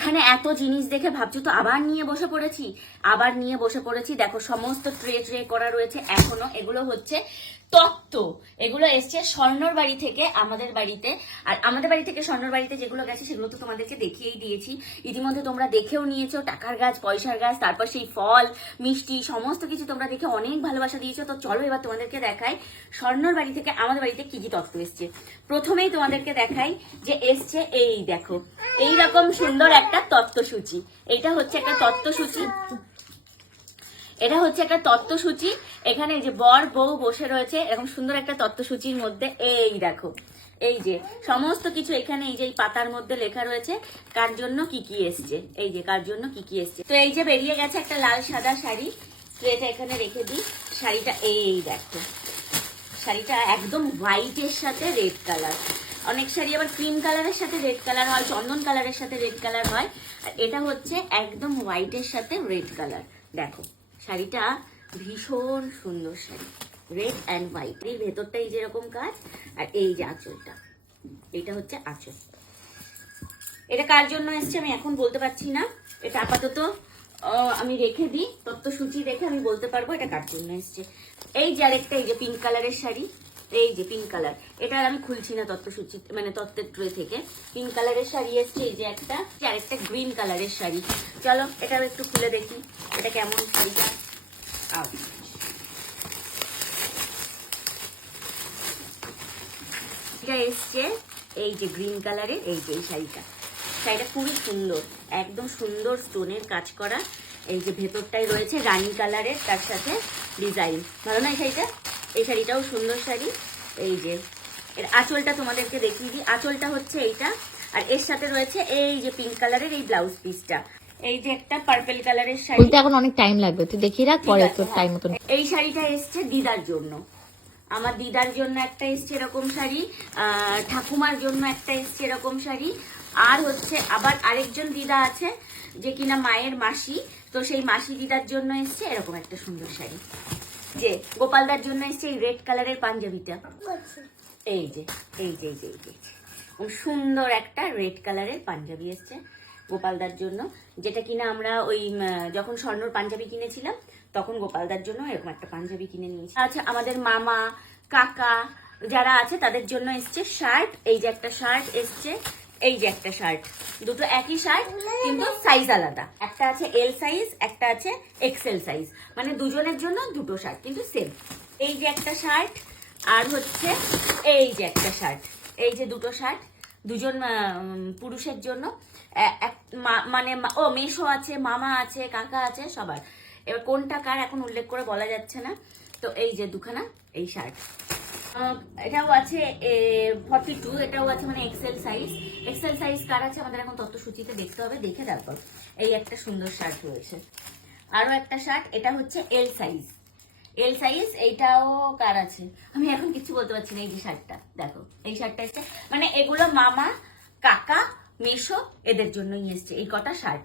এখানে এত জিনিস দেখে ভাবছো তো আবার নিয়ে বসে পড়েছি। দেখো সমস্ত ট্রে ট্রে করা রয়েছে এখনো। এগুলো হচ্ছে তত্ত্ব, এগুলো এসছে স্বর্ণর বাড়ি থেকে আমাদের বাড়িতে। আর আমাদের বাড়ি থেকে স্বর্ণর বাড়িতে যেগুলো গেছে সেগুলো তো তোমাদেরকে দেখিয়েই দিয়েছি, ইতিমধ্যে তোমরা দেখেও নিয়েছো। টাকার গাছ, পয়সার গাছ, তারপর সেই ফল মিষ্টি সমস্ত কিছু তোমরা দেখে অনেক ভালোবাসা দিয়েছো। তো চলো এবার তোমাদেরকে দেখাই স্বর্ণর বাড়ি থেকে আমাদের বাড়িতে কি কি তত্ত্ব এসছে। প্রথমেই তোমাদেরকে দেখাই যে এসছে, এই দেখো এইরকম সুন্দর একটা তত্ত্বসূচি। এটা হচ্ছে একটা তত্ত্বসূচি, এখানে যে বর বউ বসে রয়েছে এরকম সুন্দর একটা তত্ত্বসূচির মধ্যে। এই দেখো, এই যে সমস্ত কিছু এখানে এই যে এই পাতার মধ্যে লেখা রয়েছে কার জন্য কি কি এসছে, এই যে কার জন্য কি কি এসছে। তো এই যে বেরিয়ে গেছে একটা লাল সাদা শাড়ি, ট্রেটা এখানে রেখে দিই। শাড়িটা এই দেখো, শাড়িটা একদম হোয়াইটের সাথে রেড কালার। অনেক শাড়ি আবার ক্রিম কালারের সাথে রেড কালার হয়, চন্দন কালারের সাথে রেড কালার হয়, আর এটা হচ্ছে একদম হোয়াইটের সাথে রেড কালার। দেখো শাড়িটা ভীষণ সুন্দর শাড়ি, রেড অ্যান্ড হোয়াইট। এর ভেতরটাই যেরকম কাজ, আর এই যে আঁচলটা, এটা হচ্ছে আঁচল। এটা কার জন্য এসছে আমি এখন বলতে পারছি না, এটা আপাতত আমি রেখে দিই, তত্ত্বসূচি দেখে আমি বলতে পারবো এটা কার জন্য এসছে। এই যে আরেকটা, এই যে পিঙ্ক কালারের শাড়ি, এই যে পিঙ্ক কালার, এটা আমি খুলছি না তত্ত্বসূচি মানে তত্ত্বের ট্রে থেকে। পিঙ্ক কালারের শাড়ি এসছে, এই যে একটা, আরেকটা গ্রিন কালারের শাড়ি। চলো এটা একটু খুলে দেখি এটা কেমন শাড়িটা। এটা এসছে এই যে গ্রিন কালারের, এই যে এই শাড়িটা খুবই সুন্দর, একদম সুন্দর স্টোনের কাজ করা। এই যে ভেতরটাই রয়েছে রানী কালারের, তার সাথে ডিজাইন। ভালো না এই শাড়িটা? এই শাড়িটাও সুন্দর শাড়ি। এই যে এর আঁচলটা তোমাদেরকে দেখিয়ে দিই, আঁচলটা হচ্ছে এইটা, আর এর সাথে রয়েছে এই যে পিঙ্ক কালারের এই ব্লাউজ পিসটা। এই যে একটা পার্পল কালারের শাড়ি, এখন অনেক টাইম লাগবে, তুই দেখিয়ে রাখ, পরে তোর টাইম মতন। এই শাড়িটা এসছে দিদার জন্য, আমার দিদার জন্য একটা এসছে এরকম শাড়ি, ঠাকুমার জন্য একটা এসছে এরকম শাড়ি, আর হচ্ছে আবার আরেকজন দিদা আছে যে কিনা মায়ের মাসি, তো সেই মাসি দিদার জন্য এসছে এরকম একটা সুন্দর শাড়ি। যে গোপালদার জন্য এসছে এই রেড কালারের পাঞ্জাবিটা, এই যে এই যে এই যে এই যে সুন্দর একটা রেড কালারের পাঞ্জাবি এসছে গোপালদার জন্য, যেটা কিনা আমরা ওই যখন স্বর্ণর পাঞ্জাবি কিনেছিলাম তখন গোপালদার জন্য এরকম একটা পাঞ্জাবি কিনে নিয়েছি। আচ্ছা আমাদের মামা কাকা যারা আছে তাদের জন্য এসছে শার্ট, এই যে একটা শার্ট এসছে, এই যে একটা শার্ট, দুটো একই শার্ট কিন্তু সাইজ আলাদা, একটা আছে এল সাইজ, একটা আছে এক্সেল সাইজ, মানে দুজনের জন্য দুটো শার্ট কিন্তু সেম। এই যে একটা শার্ট, আর হচ্ছে এই যে একটা শার্ট, এই যে দুটো শার্ট দুজন পুরুষের জন্য, মানে ও মেশো আছে, মামা আছে, কাকা আছে, সবার। এবার কোনটা কার এখন উল্লেখ করে বলা যাচ্ছে না। তো এই যে দুখানা এই শার্ট, এটাও আছে 42, এটাও আছে মানে এক্সেল সাইজ কার আছে আমাদের এখন তত্ত্বসূচিতে দেখতে হবে, দেখে তারপর। এই একটা সুন্দর শার্ট রয়েছে, আরো একটা শার্ট, এটা হচ্ছে এল সাইজ, এইটাও কার আছে আমি এখন কিছু বলতে পারছি না। এই যে শার্টটা দেখো, এই শার্টটা এসছে, মানে এগুলো মামা কাকা মেশো এদের জন্যই এসছে এই কটা শার্ট।